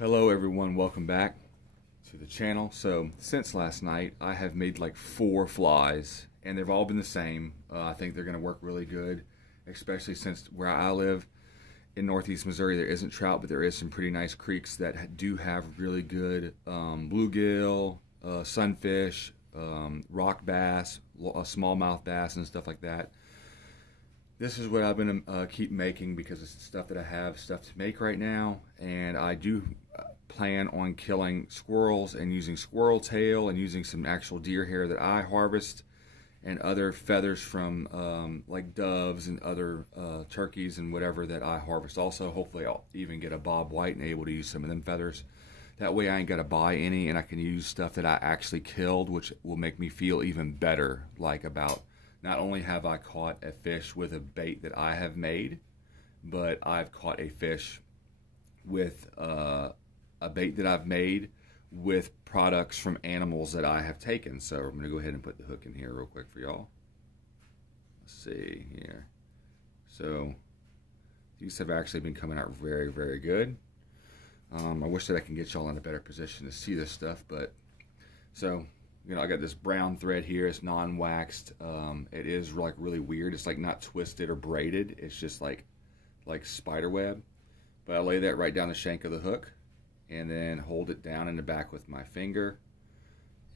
Hello everyone, welcome back to the channel. So since last night I have made like 4 flies and they've all been the same. I think they're gonna work really good, especially since where I live in northeast Missouri there isn't trout, but there is some pretty nice creeks that do have really good bluegill, sunfish, rock bass, smallmouth bass and stuff like that. This is what I've been keep making because it's stuff that I have stuff to make right now, and I do plan on killing squirrels and using squirrel tail and using some actual deer hair that I harvest and other feathers from like doves and other turkeys and whatever that I harvest also. Hopefully I'll even get a bob white and able to use some of them feathers. That way I ain't got to buy any and I can use stuff that I actually killed, which will make me feel even better, like about not only have I caught a fish with a bait that I have made, but I've caught a fish with a bait that I've made with products from animals that I have taken. So I'm going to go ahead and put the hook in here real quick for y'all. Let's see here. So these have actually been coming out very, very good. I wish that I can get y'all in a better position to see this stuff, but so you know, I got this brown thread here. It's non-waxed. It is like really weird. It's like not twisted or braided. It's just like spider web. But I lay that right down the shank of the hook and then hold it down in the back with my finger.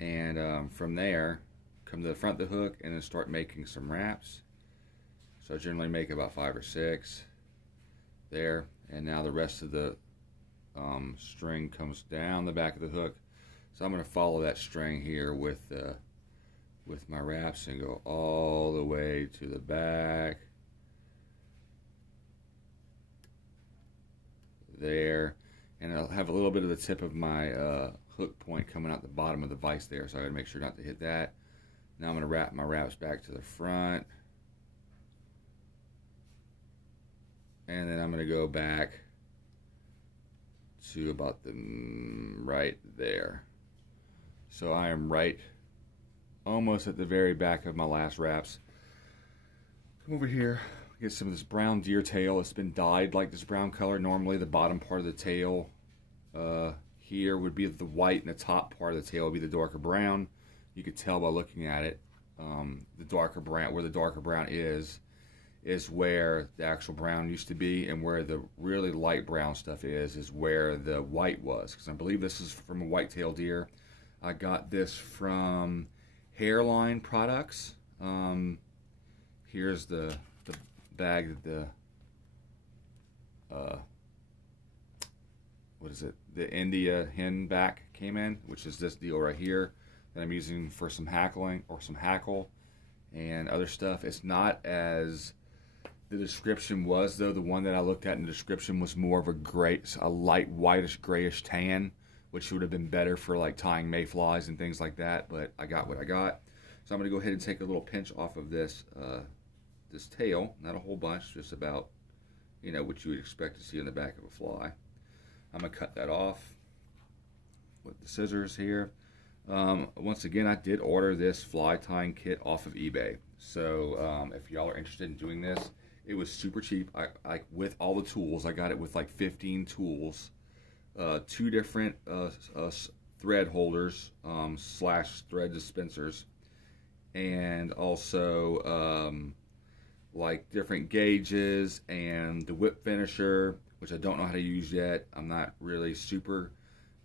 And from there, come to the front of the hook and then start making some wraps. So I generally make about 5 or 6 there. And now the rest of the string comes down the back of the hook. So I'm going to follow that string here with my wraps and go all the way to the back. There. And I'll have a little bit of the tip of my hook point coming out the bottom of the vise there. So I got to make sure not to hit that. Now I'm going to wrap my wraps back to the front. And then I'm going to go back to about the right there. So I am right almost at the very back of my last wraps. Come over here, get some of this brown deer tail. It's been dyed like this brown color. Normally the bottom part of the tail here would be the white and the top part of the tail would be the darker brown. You could tell by looking at it. The darker brown, where the darker brown is where the actual brown used to be, and where the really light brown stuff is where the white was. Because I believe this is from a white-tailed deer. I got this from Hairline Products. Here's the bag that what is it? The India hen back came in, which is this deal right here that I'm using for some hackling or some hackle and other stuff. It's not as the description was, though. The one that I looked at in the description was more of a light whitish grayish tan, which would have been better for like tying mayflies and things like that, but I got what I got. So I'm going to go ahead and take a little pinch off of this this tail, not a whole bunch, just about, you know, what you would expect to see in the back of a fly. I'm going to cut that off with the scissors here. Once again, I did order this fly tying kit off of eBay. So if y'all are interested in doing this, it was super cheap. I with all the tools, I got it with like 15 tools. 2 different thread holders slash thread dispensers, and also like different gauges and the whip finisher, which I don't know how to use yet. I'm not really super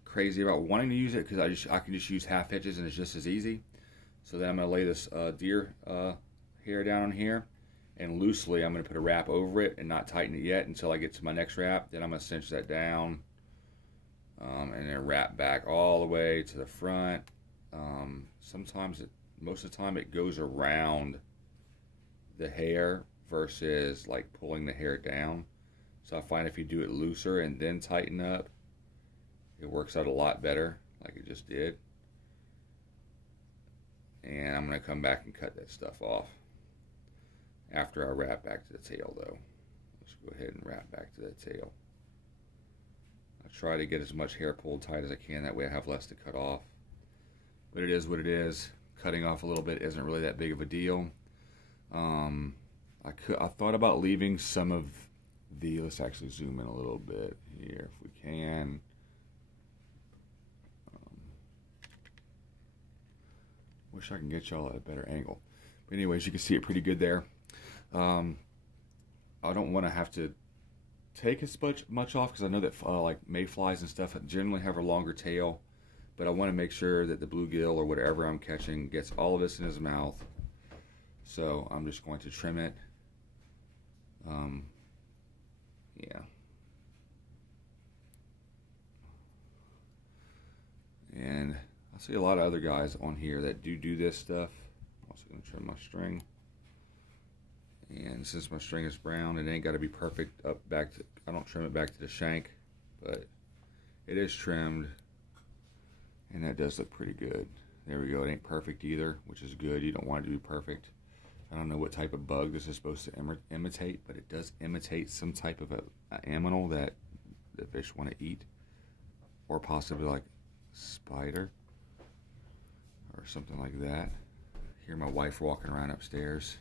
crazy about wanting to use it because I can just use half hitches and it's just as easy. So then I'm going to lay this deer hair down on here, and loosely I'm going to put a wrap over it and not tighten it yet until I get to my next wrap. Then I'm going to cinch that down. And then wrap back all the way to the front. Most of the time it goes around the hair versus like pulling the hair down. So I find if you do it looser and then tighten up, it works out a lot better, like it just did. And I'm going to come back and cut that stuff off after I wrap back to the tail, though. Let's go ahead and wrap back to the tail. I try to get as much hair pulled tight as I can, that way I have less to cut off. But it is what it is. Cutting off a little bit isn't really that big of a deal. I thought about leaving some of the, let's actually zoom in a little bit here if we can. Wish I can get y'all at a better angle. But anyways, you can see it pretty good there. I don't want to have to take as much off because I know that like mayflies and stuff generally have a longer tail, but I want to make sure that the bluegill or whatever I'm catching gets all of this in his mouth. So I'm just going to trim it. Yeah. And I see a lot of other guys on here that do this stuff. I'm also going to trim my string. And since my string is brown, it ain't got to be perfect up back to, I don't trim it back to the shank, but it is trimmed, and that does look pretty good. There we go. It ain't perfect either, which is good. You don't want it to be perfect. I don't know what type of bug this is supposed to imitate, but it does imitate some type of an animal that the fish want to eat, or possibly like spider or something like that. Hear my wife walking around upstairs.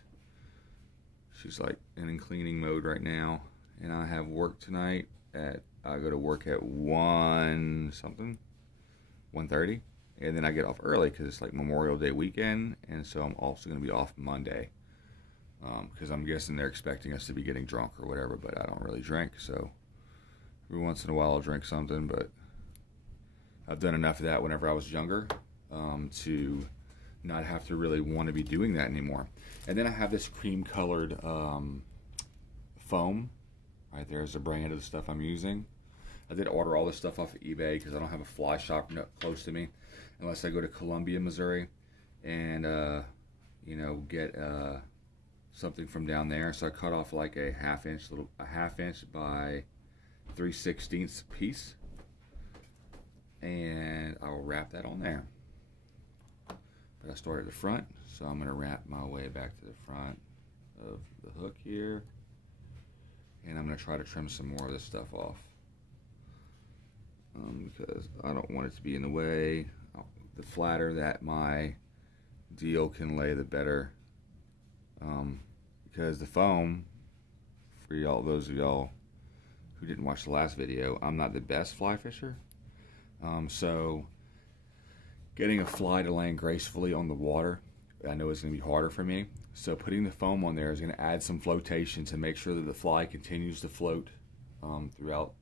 She's like in cleaning mode right now, and I have work tonight I go to work at 1:30, and then I get off early because it's like Memorial Day weekend, and so I'm also going to be off Monday because I'm guessing they're expecting us to be getting drunk or whatever, but I don't really drink, so every once in a while I'll drink something, but I've done enough of that whenever I was younger to not have to really want to be doing that anymore. And then I have this cream colored foam. Right there's the brand of the stuff I'm using. I did order all this stuff off of eBay because I don't have a fly shop close to me unless I go to Columbia, Missouri and you know, get something from down there. So I cut off like a half inch by 3/16 piece, and I'll wrap that on there. But I started at the front, so I'm going to wrap my way back to the front of the hook here, and I'm going to try to trim some more of this stuff off because I don't want it to be in the way. The flatter that my deal can lay, the better, because the foam, for y'all, those of y'all who didn't watch the last video, I'm not the best fly fisher, so getting a fly to land gracefully on the water, I know it's going to be harder for me. So putting the foam on there is going to add some flotation to make sure that the fly continues to float throughout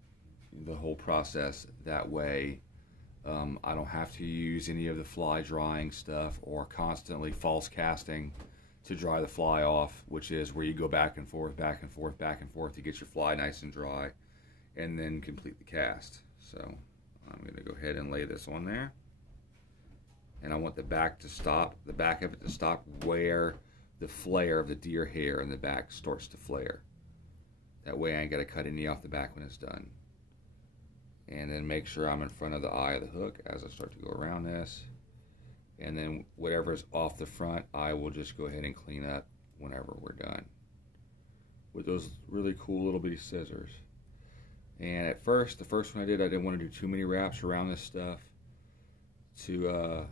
the whole process. That way I don't have to use any of the fly drying stuff or constantly false casting to dry the fly off, which is where you go back and forth, back and forth, back and forth to get your fly nice and dry and then complete the cast. So I'm going to go ahead and lay this on there. And I want the back to stop, the back of it to stop where the flare of the deer hair in the back starts to flare. That way I ain't got to cut any off the back when it's done. And then make sure I'm in front of the eye of the hook as I start to go around this. And then whatever's off the front, I will just go ahead and clean up whenever we're done with those really cool little bitty scissors. And at first, the first one I didn't want to do too many wraps around this stuff to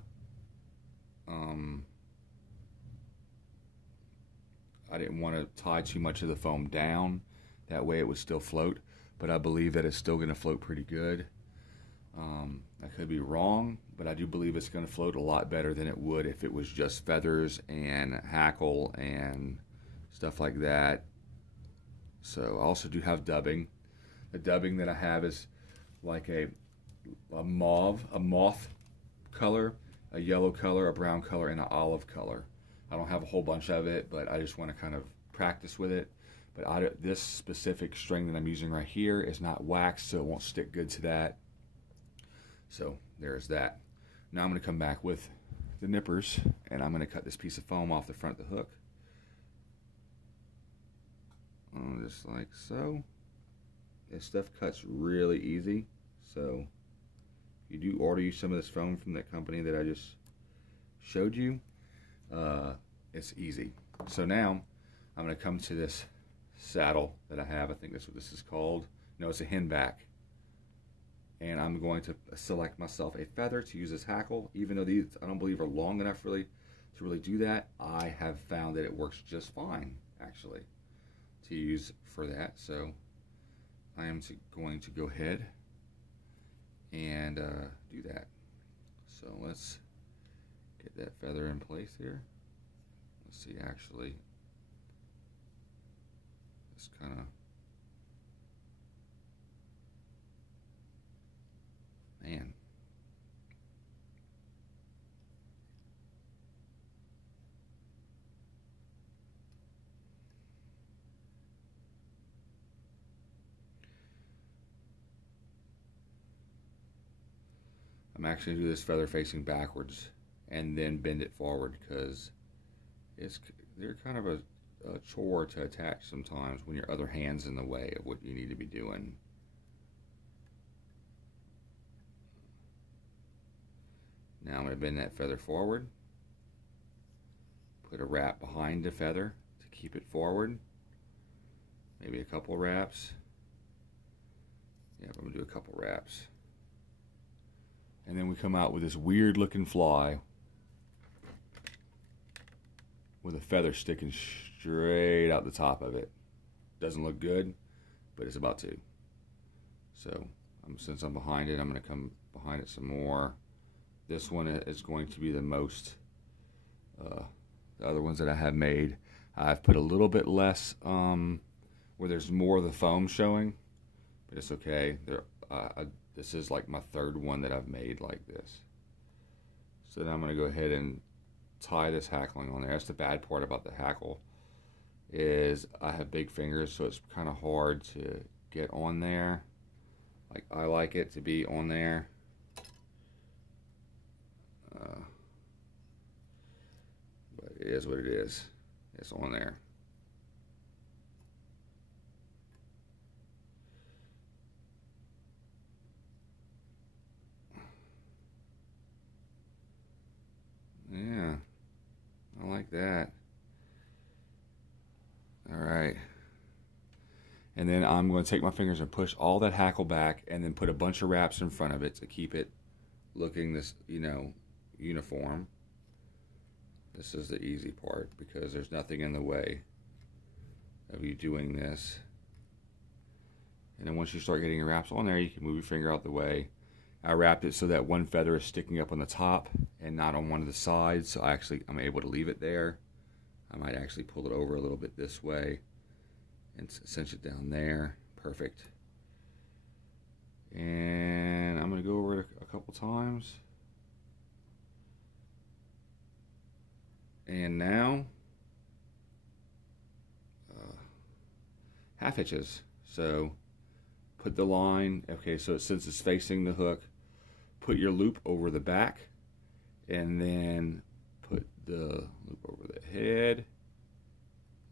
I didn't want to tie too much of the foam down, that way it would still float, but I believe that it's still going to float pretty good. I could be wrong, but I do believe it's going to float a lot better than it would if it was just feathers and hackle and stuff like that. So I also do have dubbing. The dubbing that I have is like a moth color, a yellow color, a brown color, and an olive color. I don't have a whole bunch of it, but I just want to kind of practice with it. But this specific string that I'm using right here is not waxed, so it won't stick good to that. So there's that. Now I'm going to come back with the nippers, and I'm going to cut this piece of foam off the front of the hook. Just like so. This stuff cuts really easy, so if you do order some of this foam from that company that I just showed you, it's easy. So now I'm going to come to this saddle that I have. I think that's what this is called. No, it's a hen back. And I'm going to select myself a feather to use as hackle. Even though these I don't believe are long enough really to really do that, I have found that it works just fine actually to use for that. So I am going to go ahead and do that. So let's Get that feather in place here. Let's see, actually, it's kind of, man. I'm actually going to do this feather facing backwards and then bend it forward because they're kind of a chore to attach sometimes when your other hand's in the way of what you need to be doing. Now I'm going to bend that feather forward, put a wrap behind the feather to keep it forward, maybe a couple wraps. Yeah, I'm going to do a couple wraps. And then we come out with this weird looking fly with a feather sticking straight out the top of it. Doesn't look good, but it's about to. So since I'm behind it, I'm going to come behind it some more. This one is going to be the most, the other ones that I have made, I've put a little bit less where there's more of the foam showing, but it's okay. This is like my third one that I've made like this. So then I'm going to go ahead and tie this hackling on there. That's the bad part about the hackle, is I have big fingers, so it's kind of hard to get on there. Like I like it to be on there. But it is what it is. It's on there. Yeah, I like that. All right. And then I'm going to take my fingers and push all that hackle back and then put a bunch of wraps in front of it to keep it looking this, uniform. This is the easy part because there's nothing in the way of you doing this. And then once you start getting your wraps on there, you can move your finger out the way. I wrapped it so that one feather is sticking up on the top and not on one of the sides, so I'm able to leave it there. I might actually pull it over a little bit this way and cinch it down there. Perfect. And I'm going to go over it a couple times. And now, half hitches. So put the line, okay, so since it's facing the hook, put your loop over the back and then put the loop over the head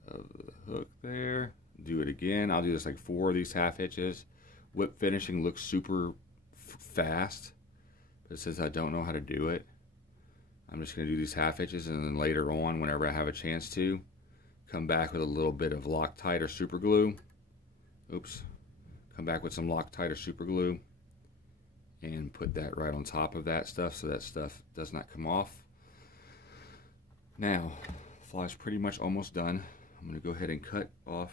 of the hook there. Do it again. I'll do this like 4 of these half hitches. Whip finishing looks super fast, but since I don't know how to do it, I'm just going to do these half hitches, and then later on, whenever I have a chance to, come back with a little bit of Loctite or super glue. Oops. Come back with some Loctite or super glue and put that right on top of that stuff so that stuff does not come off. Now, the fly's pretty much almost done. I'm going to go ahead and cut off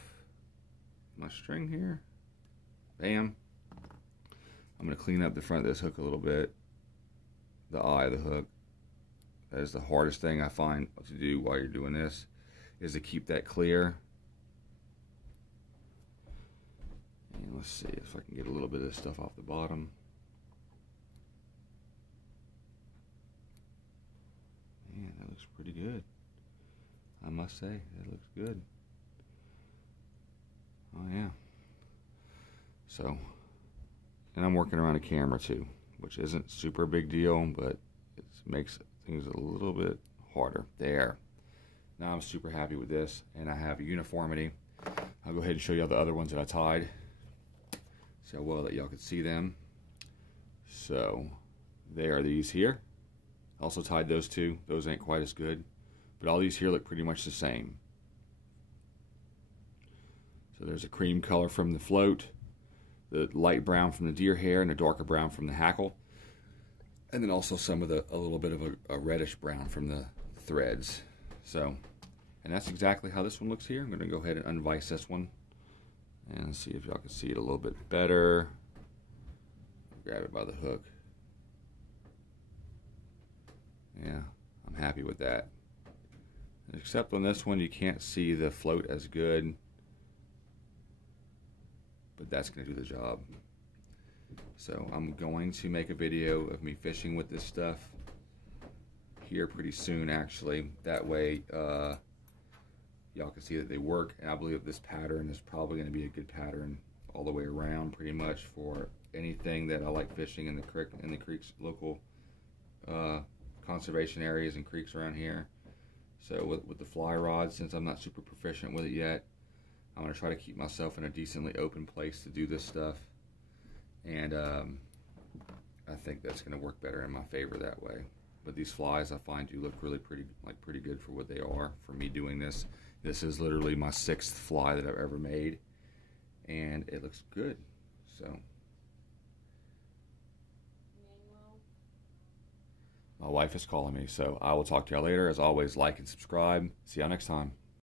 my string here. Bam. I'm going to clean up the front of this hook a little bit. The eye of the hook. That is the hardest thing I find to do while you're doing this, is to keep that clear. And let's see if I can get a little bit of this stuff off the bottom. Man, that looks pretty good. I must say, that looks good. Oh yeah. So, and I'm working around a camera too, which isn't super big deal, but it makes things a little bit harder. There. Now I'm super happy with this, and I have a uniformity. I'll go ahead and show you all the other ones that I tied. See how well that y'all can see them. So, they are these here. Also tied those two. Those ain't quite as good, but all these here look pretty much the same. So there's a cream color from the float, the light brown from the deer hair, and a darker brown from the hackle. And then also some of a little bit of a reddish brown from the threads. So, and that's exactly how this one looks here. I'm going to go ahead and unvise this one and see if y'all can see it a little bit better. Grab it by the hook. Yeah, I'm happy with that. Except on this one, you can't see the float as good, but that's going to do the job. So I'm going to make a video of me fishing with this stuff here pretty soon, actually. That way y'all can see that they work, and I believe this pattern is probably going to be a good pattern all the way around, pretty much for anything that I like fishing in the creeks, local conservation areas and creeks around here. So with the fly rod, since I'm not super proficient with it yet, I'm going to try to keep myself in a decently open place to do this stuff, and I think that's going to work better in my favor that way. But these flies, I find, do look really pretty good for what they are for me doing this. This is literally my 6th fly that I've ever made, and it looks good. So my wife is calling me, so I will talk to y'all later. As always, like and subscribe. See y'all next time.